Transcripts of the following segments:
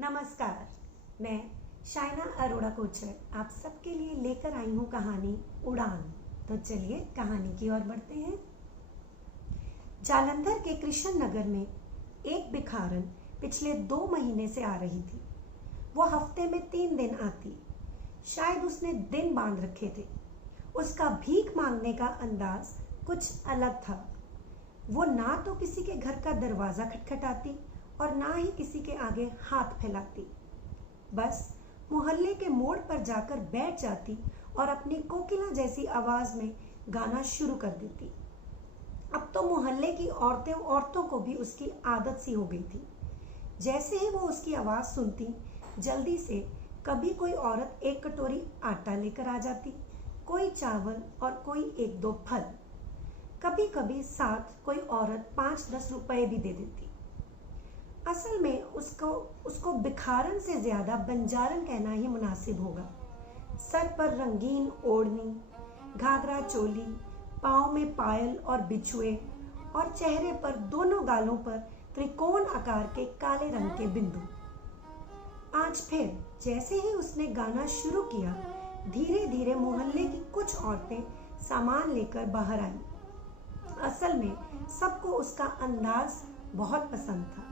नमस्कार, मैं शाइना अरोड़ा कोचर आप सबके लिए लेकर आई हूँ कहानी उड़ान। तो चलिए कहानी की ओर बढ़ते हैं। जालंधर के कृष्ण नगर में एक भिखारन पिछले 2 महीने से आ रही थी। वो हफ्ते में 3 दिन आती। शायद उसने दिन बांध रखे थे। उसका भीख मांगने का अंदाज कुछ अलग था। वो ना तो किसी के घर का दरवाजा खटखटाती और ना ही किसी के आगे हाथ फैलाती। बस मोहल्ले के मोड़ पर जाकर बैठ जाती और अपनी कोकिला जैसी आवाज में गाना शुरू कर देती। अब तो मोहल्ले की औरतों को भी उसकी आदत सी हो गई थी। जैसे ही वो उसकी आवाज सुनती, जल्दी से कभी कोई औरत 1 कटोरी आटा लेकर आ जाती, कोई चावल और कोई 1-2 फल। कभी कभी साथ कोई औरत 5-10 रुपए भी दे देती। असल में उसको भिखारन से ज्यादा बंजारन कहना ही मुनासिब होगा। सर पर रंगीन ओढ़नी, घाघरा चोली, पाँव में पायल और बिछुए और चेहरे पर दोनों गालों पर त्रिकोण आकार के काले रंग के बिंदु। आज फिर जैसे ही उसने गाना शुरू किया, धीरे धीरे मोहल्ले की कुछ औरतें सामान लेकर बाहर आई। असल में सबको उसका अंदाज बहुत पसंद था।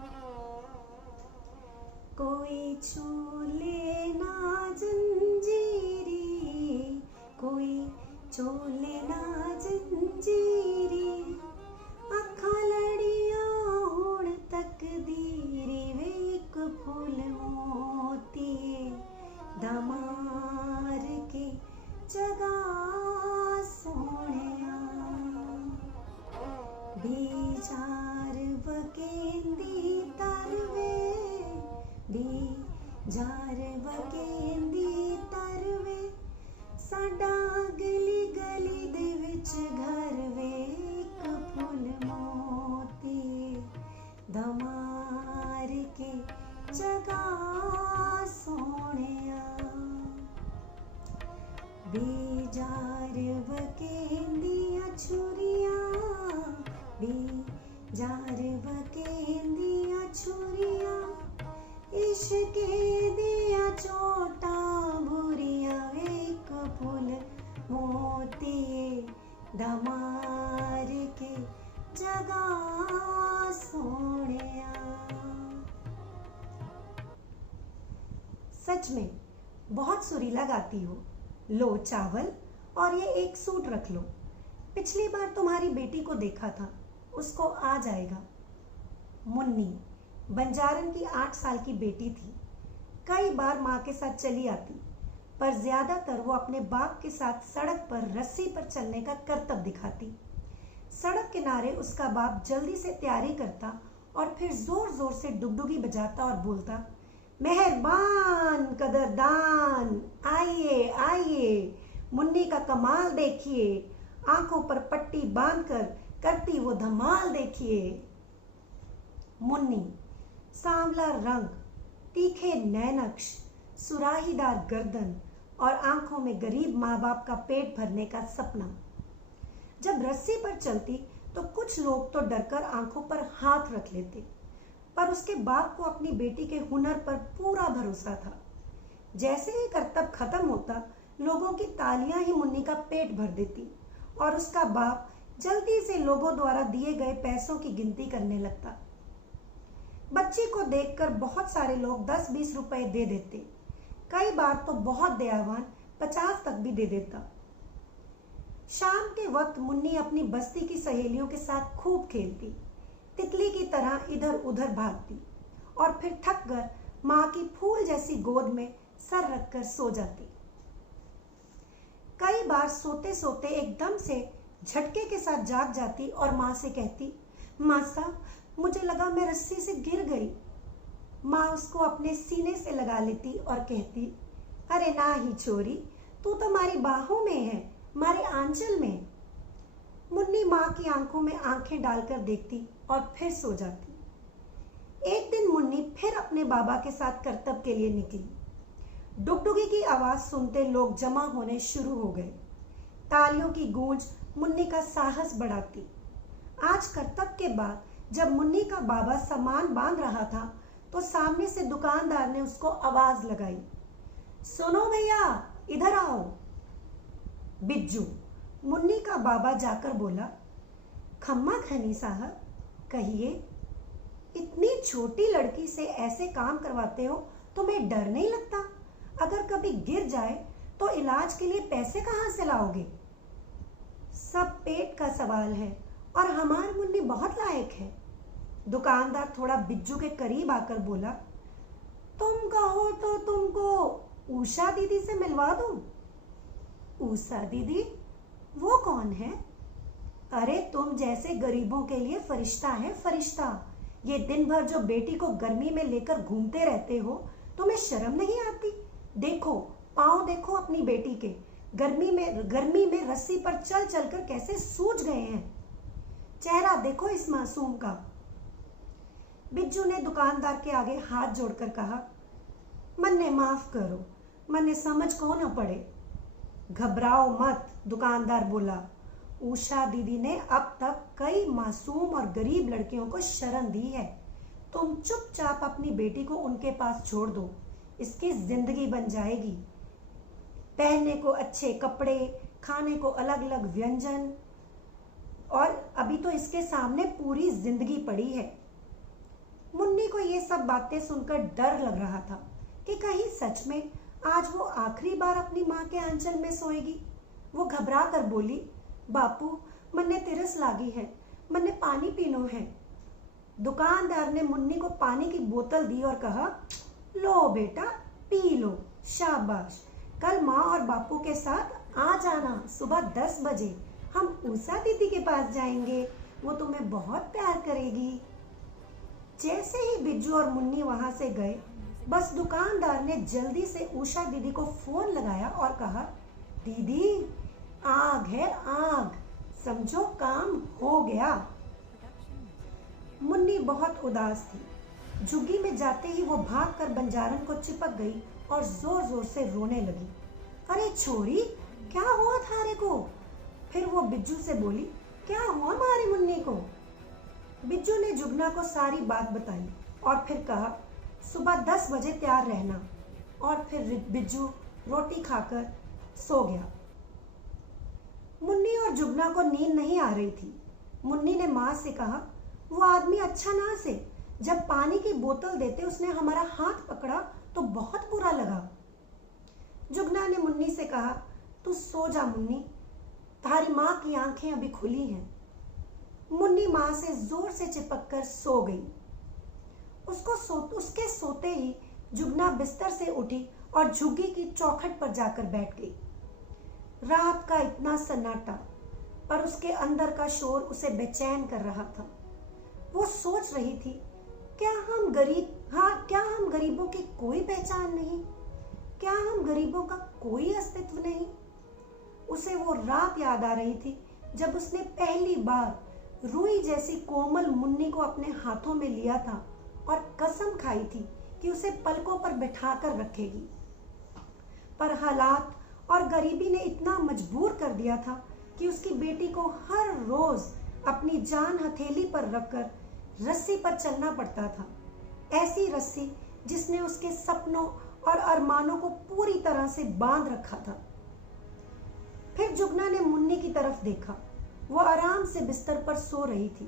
कोई छू लेना जंजीरी, कोई छू लेना जंजीरी, अखां लड़ियां हुण तकदीरी, वे इक फूल मोती दमार के जगा सोहणिया, बीजार बकेंदी तरवे, बीजार बकेंदी तरवे, साडा गली गली दे विच घर वे, इक फुल मोती दमार के जगा सोहणिया, बीजार बकेंदियां छुरियां, बीजार बकेंदियां छुरियां, इश्के दिया चोटा बुरिया, एक फूल मोती दमार के जगा सोहणिया। सच में बहुत सुरीला गाती हो। लो चावल और ये 1 सूट रख लो। पिछली बार तुम्हारी बेटी को देखा था, उसको आ जाएगा। मुन्नी बंजारन की 8 साल की बेटी थी। कई बार माँ के साथ चली आती, पर ज्यादातर वो अपने बाप के साथ सड़क पर रस्सी पर चलने का करतब दिखाती। सड़क किनारे उसका बाप जल्दी से तैयारी करता और फिर जोर जोर से डुगडुगी बजाता और बोलता, मेहरबान कदरदान, आइए आइए, मुन्नी का कमाल देखिए, आंखों पर पट्टी बांधकर करती वो धमाल देखिए। मुन्नी सांवला रंग, तीखे नैनक्श, सुराहीदार गर्दन और आंखों में गरीब माँ बाप का पेट भरने का सपना। जब रस्सी पर चलती तो कुछ लोग तो डरकर आंखों पर हाथ रख लेते, पर उसके बाप को अपनी बेटी के हुनर पर पूरा भरोसा था। जैसे ही करतब खत्म होता, लोगों की तालियां ही मुन्नी का पेट भर देती और उसका बाप जल्दी से लोगों द्वारा दिए गए पैसों की गिनती करने लगता। बच्ची को देखकर बहुत सारे लोग 10-20 रुपए दे देते। कई बार तो बहुत दयावान 50 तक भी दे देता। शाम के वक्त मुन्नी अपनी बस्ती की सहेलियों के साथ खूब खेलती, तितली की तरह इधर उधर भागती और फिर थक कर माँ की फूल जैसी गोद में सर रखकर सो जाती। कई बार सोते सोते एकदम से झटके के साथ जाग जाती और माँ से कहती, माँ साहब, मुझे लगा मैं रस्सी से गिर गई। माँ उसको अपने सीने से लगा लेती और कहती, अरे ना ही छोरी, तू तो हमारी बाहों में है, हमारे आंचल में। मुन्नी माँ की आंखों में आंखें डालकर देखती और फिर सो जाती। एक दिन मुन्नी फिर अपने बाबा के साथ करतब के लिए निकली। डुगडुगी की आवाज सुनते लोग जमा होने शुरू हो गए। तालियों की गूंज मुन्नी का साहस बढ़ाती। आज करतब के बाद जब मुन्नी का बाबा सामान बांध रहा था, तो तो सामने से दुकानदार ने उसको आवाज लगाई, सुनो भैया, इधर आओ। बिज्जू, मुन्नी का बाबा जाकर बोला, खम्मा खनी साहब, कहिए, इतनी छोटी लड़की से ऐसे काम करवाते हो, तुम्हें डर नहीं लगता? अगर कभी गिर जाए तो इलाज के लिए पैसे कहाँ से लाओगे? सब पेट का सवाल है और हमारी मुन्नी बहुत लायक है। दुकानदार थोड़ा बिज्जू के करीब आकर बोला, तुम कहो तो तुमको उषा दीदी से मिलवा दूं? उषा दीदी? वो कौन है? अरे तुम जैसे गरीबों के लिए फरिश्ता है, फरिश्ता। ये दिन भर जो बेटी को गर्मी में लेकर घूमते रहते हो, तुम्हें शर्म नहीं आती? देखो, पाँव देखो अपनी बेटी के, गर्मी में रस्सी पर चल चलकर कैसे सूज गए हैं। चेहरा देखो इस मासूम का। बिज्जू ने दुकानदार के आगे हाथ जोड़कर कहा, मन्ने माफ करो, मन्ने समझ को न पड़े। घबराओ मत, दुकानदार बोला। उषा दीदी ने अब तक कई मासूम और गरीब लड़कियों को शरण दी है। तुम चुपचाप अपनी बेटी को उनके पास छोड़ दो, इसकी जिंदगी बन जाएगी। पहनने को अच्छे कपड़े, खाने को अलग अलग व्यंजन, और अभी तो इसके सामने पूरी जिंदगी पड़ी है। मुन्नी को ये सब बातें सुनकर डर लग रहा था कि कहीं सच में आज वो आखिरी बार अपनी माँ के आंचल में सोएगी। वो घबरा कर बोली, बापू, मन्ने तिरस लागी है, मन्ने पानी पीनो है। दुकानदार ने मुन्नी को पानी की बोतल दी और कहा, लो बेटा, पी लो, शाबाश। कल माँ और बापू के साथ आ जाना, सुबह 10 बजे हम उषा दीदी के पास जाएंगे, वो तुम्हें बहुत प्यार करेगी। जैसे ही बिज्जू और मुन्नी वहां से गए, बस दुकानदार ने जल्दी से उषा दीदी को फोन लगाया और कहा, दीदी, आग है आग, समझो काम हो गया। मुन्नी बहुत उदास थी। झुग्गी में जाते ही वो भागकर बंजारन को चिपक गई और जोर जोर से रोने लगी। अरे छोरी, क्या हुआ थारे को? फिर वो बिज्जू से बोली, क्या हुआ हमारी मुन्नी को? बिज्जू ने जुगना को सारी बात बताई और फिर कहा, सुबह 10 बजे तैयार रहना। और फिर बिज्जू रोटी खाकर सो गया। मुन्नी और जुगना को नींद नहीं आ रही थी। मुन्नी ने माँ से कहा, वो आदमी अच्छा ना से, जब पानी की बोतल देते उसने हमारा हाथ पकड़ा तो बहुत बुरा लगा। जुगना ने मुन्नी से कहा, तू सो जा मुन्नी, तारी माँ की आंखें अभी खुली हैं। मुन्नी माँ से जोर से चिपककर सो गई। उसके सोते ही जुगना बिस्तर से उठी और झुग्गी की चौखट पर जाकर बैठ गई। रात का इतना सन्नाटा, पर उसके अंदर का शोर उसे बेचैन कर रहा था। वो सोच रही थी, क्या हम गरीबों की कोई पहचान नहीं? क्या हम गरीबों का कोई अस्तित्व नहीं? उसे वो रात याद आ रही थी जब उसने पहली बार रुई जैसी कोमल मुन्नी को अपने हाथों में लिया था और कसम खाई थी कि उसे पलकों पर बिठाकर रखेगी। पर हालात और गरीबी ने इतना मजबूर कर दिया था कि उसकी बेटी को हर रोज अपनी जान हथेली पर रखकर रस्सी पर चलना पड़ता था। ऐसी रस्सी जिसने उसके सपनों और अरमानों को पूरी तरह से बांध रखा था। फिर जुगना ने मुन्नी की तरफ देखा। वो आराम से बिस्तर पर सो रही थी।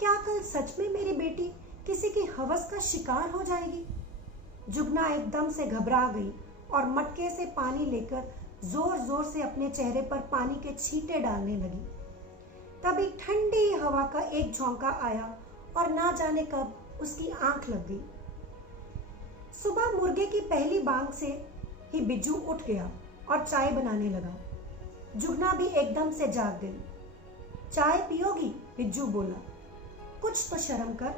क्या कल सच में मेरी बेटी किसी की हवस का शिकार हो जाएगी? जुगना एकदम से घबरा गई और मटके से पानी लेकर जोर जोर से अपने चेहरे पर पानी के छींटे डालने लगी। तभी ठंडी हवा का एक झोंका आया और ना जाने कब उसकी आंख लग गई। सुबह मुर्गे की पहली बांग से ही बिज्जू उठ गया और चाय बनाने लगा। जुगना भी एकदम से जाग गई। चाय पियोगी? बिज्जू बोला। कुछ तो शर्म कर,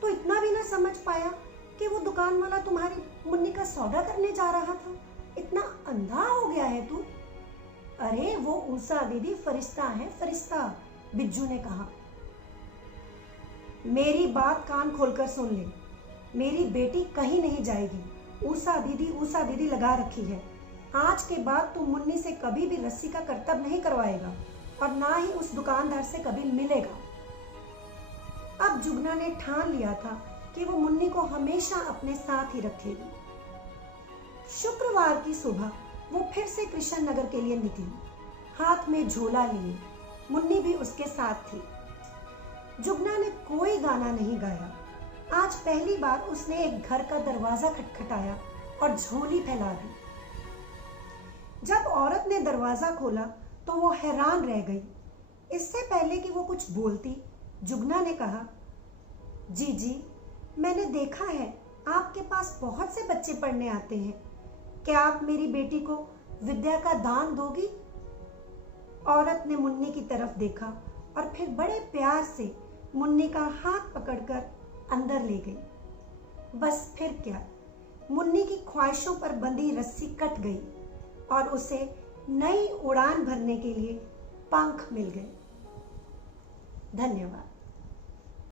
तो इतना भी ना समझ पाया कि वो दुकान वाला तुम्हारी मुन्नी का सौदा करने जा रहा था? इतना अंधा हो गया है तू? अरे वो उषा दीदी फरिश्ता है, फरिश्ता, बिज्जू ने कहा। मेरी बात कान खोलकर सुन ले, मेरी बेटी कहीं नहीं जाएगी। उषा दीदी लगा रखी है। आज के बाद तू मुन्नी से कभी भी रस्सी का करतब नहीं करवाएगा और ना ही उस दुकानदार से कभी मिलेगा। अब जुगना ने ठान लिया था कि वो मुन्नी को हमेशा अपने साथ ही रखेगी। शुक्रवार की सुबह वो फिर से कृष्ण नगर के लिए निकली, हाथ में झोला लिए। मुन्नी भी उसके साथ थी। जुगना ने कोई गाना नहीं गाया। आज पहली बार उसने एक घर का दरवाजा खटखटाया और झोली फैला दी। जब औरत ने दरवाजा खोला तो वो हैरान रह गई। इससे पहले कि वो कुछ बोलती, जुगना ने कहा, जी, मैंने देखा है आपके पास बहुत से बच्चे पढ़ने आते हैं। क्या आप मेरी बेटी को विद्या का दान दोगी? औरत ने मुन्नी की तरफ देखा और फिर बड़े प्यार से मुन्नी का हाथ पकड़कर अंदर ले गई। बस फिर क्या, मुन्नी की ख्वाहिशों पर बंधी रस्सी कट गई और उसे नई उड़ान भरने के लिए पंख मिल गए। धन्यवाद।